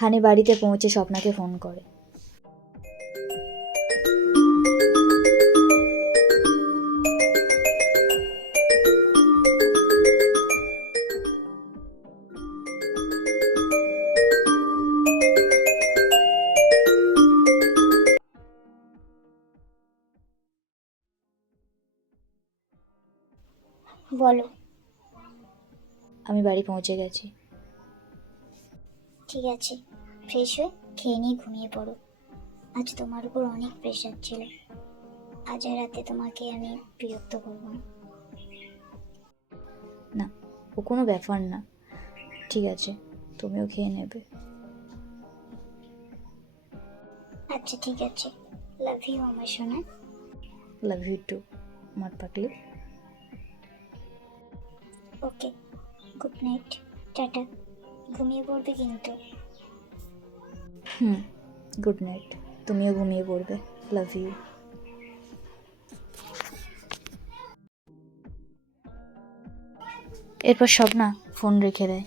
হানি বাড়িতে পৌঁছে স্বপ্নাকে ফোন করে। বলো। আমি বাড়ি পৌঁছে গেছি। ঠিক আছে, ফ্রেশ হয়ে খেয়ে নিয়ে ঘুমিয়ে পড়ো। আজ তোমার উপর অনেক প্রেশার ছিল। আজ আর রাতে তোমাকে আমি বিরক্ত করবো না। না, ও কোনো ব্যাপার না। ঠিক আছে, তুমিও খেয়ে নেবে। আচ্ছা ঠিক আছে, লাভ ইউ আমার সোনা। লাভ ইউ টু আমার পাগলি। ওকে, গুড নাইট, টাটা। ঘুমিয়ে পড়বে কিন্তু। গুড নাইট, তুমিও ঘুমিয়ে পড়বে। Love you. এরপর স্বপ্না ফোন রেখে দেয়,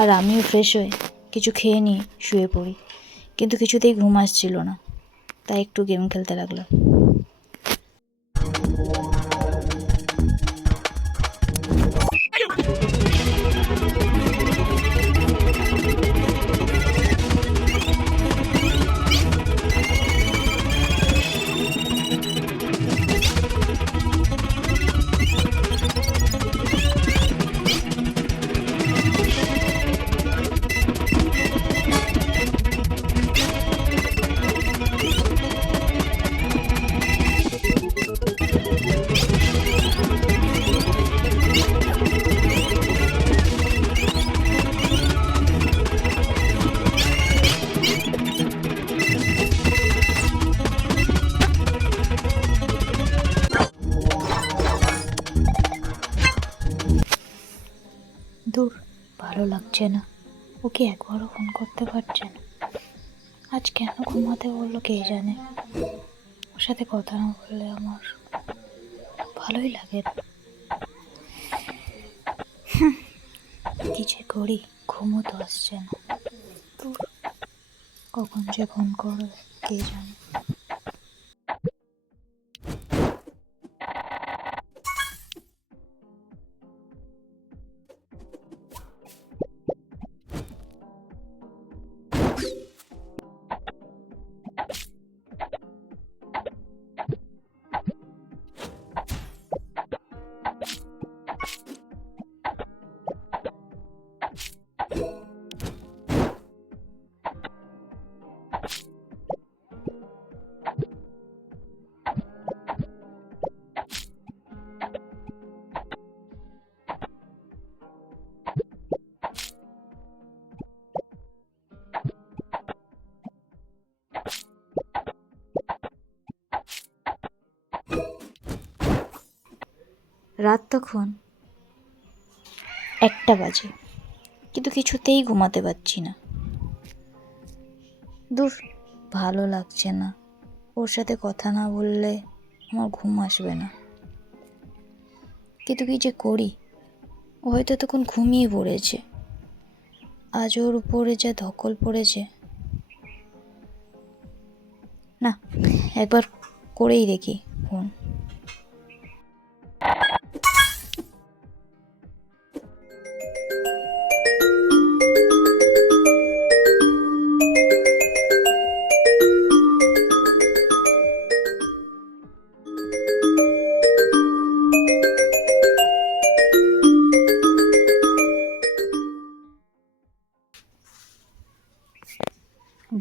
আর আমিও ফ্রেশ হয়ে কিছু খেয়ে নিয়ে শুয়ে পড়ি। কিন্তু কিছুতেই ঘুম আসছিল না, তাই একটু গেম খেলতে লাগলাম। দূর, ভালো লাগছে না। ওকে একবারও ফোন করতে পারছে না। আজ কেন ঘুমাতে বললো কে জানে। ওর সাথে কথা না বললে আমার ভালোই লাগে না। কি যে করি, ঘুমও তো আসছে না। দূর, কখন যে ফোন করবে কে জানে। রাত তখন 1টা বাজে, কিন্তু কিছুতেই ঘুমাতে পারছি না। দূর, ভালো লাগছে না। ওর সাথে কথা না বললে আমার ঘুম আসবে না। কিন্তু কি যে করি, ও হয়তো তখন ঘুমিয়ে পড়েছে। আজ ওর উপরে যা ধকল পড়েছে। না, একবার করেই দেখি ফোন।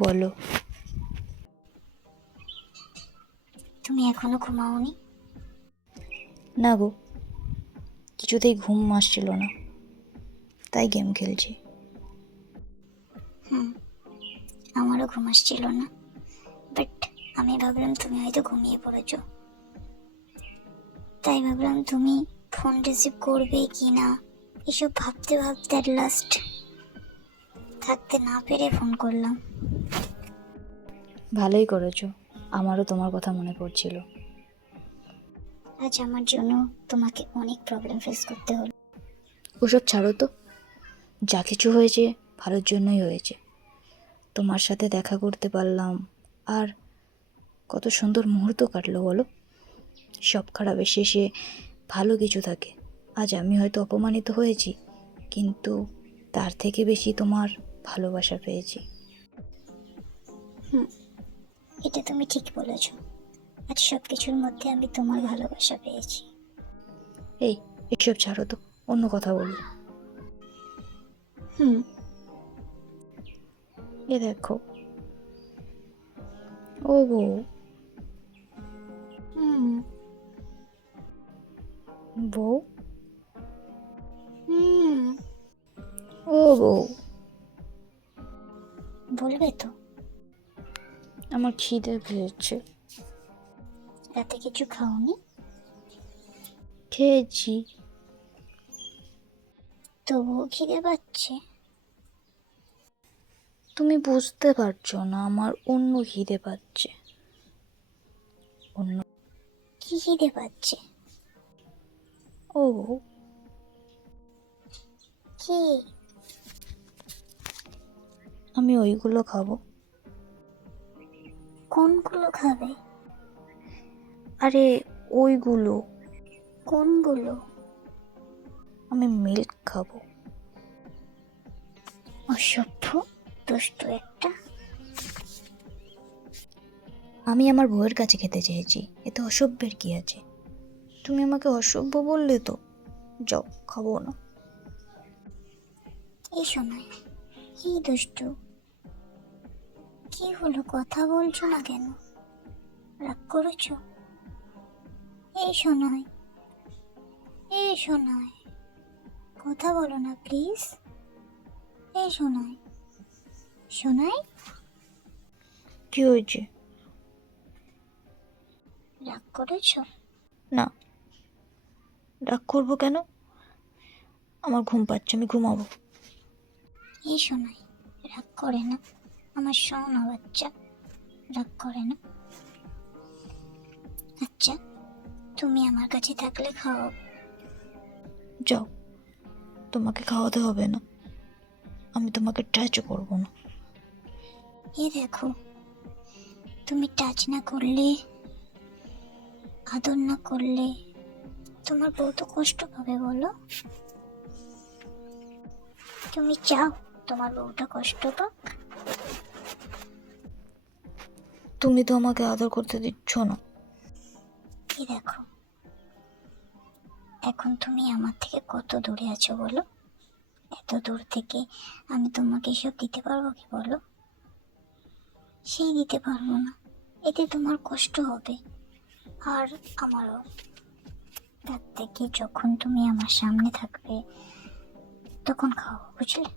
বলো। তুমি এখনো ঘুমাওনি? না গো, কিছুতেই ঘুম আসছিল না, তাই গেম খেলছি। আমারও ঘুম আসছিল না, বাট আমি ভাবলাম তুমি হয়তো ঘুমিয়ে পড়েছো, তাই ভাবলাম তুমি ফোন রিসিভ করবে কি না এসব ভাবতে ভাবতে অ্যাট লাস্ট থাকতে না পেরে ফোন করলাম। ভালোই করেছো, আমারও তোমার কথা মনে পড়ছিল। আজ আমার জন্য তোমাকে অনেক প্রবলেম ফেস করতে হলো। ওসব ছাড়ো তো, যা কিছু হয়েছে ভালোর জন্যই হয়েছে। তোমার সাথে দেখা করতে পারলাম, আর কত সুন্দর মুহূর্ত কাটলো বলো। সব খারাপের শেষে ভালো কিছু থাকে। আজ আমি হয়তো অপমানিত হয়েছি, কিন্তু তার থেকে বেশি তোমার ভালোবাসা পেয়েছি। এটা তুমি ঠিক বলেছ। আজ সব কিছুর মধ্যে আমি তোমার ভালোবাসা পেয়েছি। এই এসব ছাড়ো তো, অন্য কথা বলি। এ দেখো, ও বউ, বউ, ও বউ, বলবে তো? আমার খিদে পেয়েছে। রাতে কিছু খাওনি? খেয়েছি। তবুও খিদে পাচ্ছে? তুমি বুঝতে পারছো না, আমার অন্য খিদে পাচ্ছে। অন্য কি খিদে পাচ্ছে? ও বউ, কি? আমি ওইগুলো খাবো। কোনগুলো খাবে? আরে ওইগুলো। কোনগুলো? আমি মিল্ক খাবো। অসভ্য, দুষ্টু একটা। আমি আমার বউয়ের কাছে খেতে চেয়েছি, এতে অসভ্যের কি আছে? তুমি আমাকে অসভ্য বললে তো। যাও, খাবো না। এই শোনায়, এই দুষ্টু, কি হলো? কথা বলছো না কেন? রাগ করেছো? এই শোনায়, এই শোনায়, কথা বলো না প্লিজ। এই শোনায়, শোনায়, কি হয়েছে? রাগ করেছো? না, রাগ করবো কেন? আমার ঘুম পাচ্ছে, আমি ঘুমাবো। এই শোনায়, রাগ করে না, আমার সোনা বাচ্চা, রাগ করে না। আচ্ছা, তুমি আমার কাছে থাকলে খাও। যাও, তোমাকে খাওয়াতে হবে না, আমি তোমাকে টাচও করবো না। এই দেখো, তুমি টাচ না করলে, আদর না করলে তোমার বউ তো কষ্ট পাবে বলো। তুমি চাও তোমার বউটা কষ্ট পাক? তুমি তো আমাকে আদর করতে দিচ্ছ না। এই দেখো, এখন তুমি আমার থেকে কত দূরে আছো বলো। এত দূর থেকে আমি তোমাকে এসব দিতে পারবো কি বলো? সেই দিতে পারবো না, এতে তোমার কষ্ট হবে আর আমারও। তার থেকে যখন তুমি আমার সামনে থাকবে তখন খাও, বুঝলে?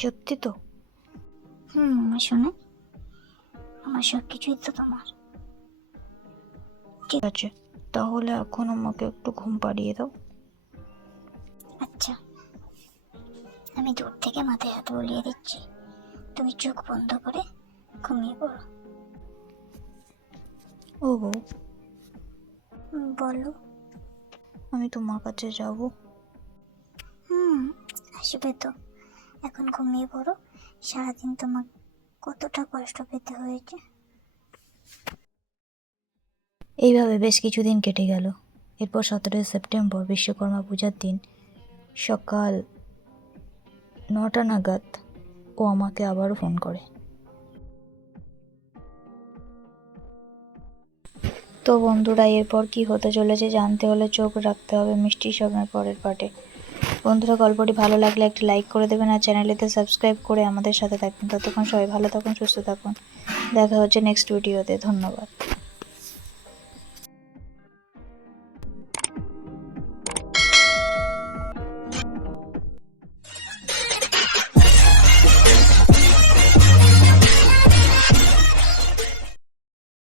সত্যি তো? শোনে, আমার সব কিছুই তো তোমার। ঠিক আছে, তাহলে এখন আমাকে একটু ঘুম পাড়িয়ে দাও। আচ্ছা, আমি দূর থেকে মাথায় হাত বুলিয়ে দিচ্ছি, তুমি চোখ বন্ধ করে ঘুমিয়ে পড়ো। ও বউ, বলো। আমি তোমার কাছে যাব। আসবে তো, এখন ঘুমিয়ে পড়ো। সারাদিন তোমার কতটা কষ্ট পেতে হয়েছে। এইভাবে বেশ কিছুদিন কেটে গেল। এরপর 17 সেপ্টেম্বর বিশ্বকর্মা পূজার দিন সকাল 9টা নাগাদ ও আমাকে আবারও ফোন করে। তো বন্ধুরা, এরপর কি হতে চলেছে জানতে হলে চোখ রাখতে হবে মিষ্টি স্বপ্নের পরের পার্টে। বন্ধুরা, গল্পটি ভালো লাগলে একটা লাইক করে দেবেন আর চ্যানেলটিতে সাবস্ক্রাইব করে আমাদের সাথে থাকবেন। ততক্ষণ সবাই ভালো থাকুন, সুস্থ থাকুন। দেখা হচ্ছে নেক্সট ভিডিওতে। ধন্যবাদ।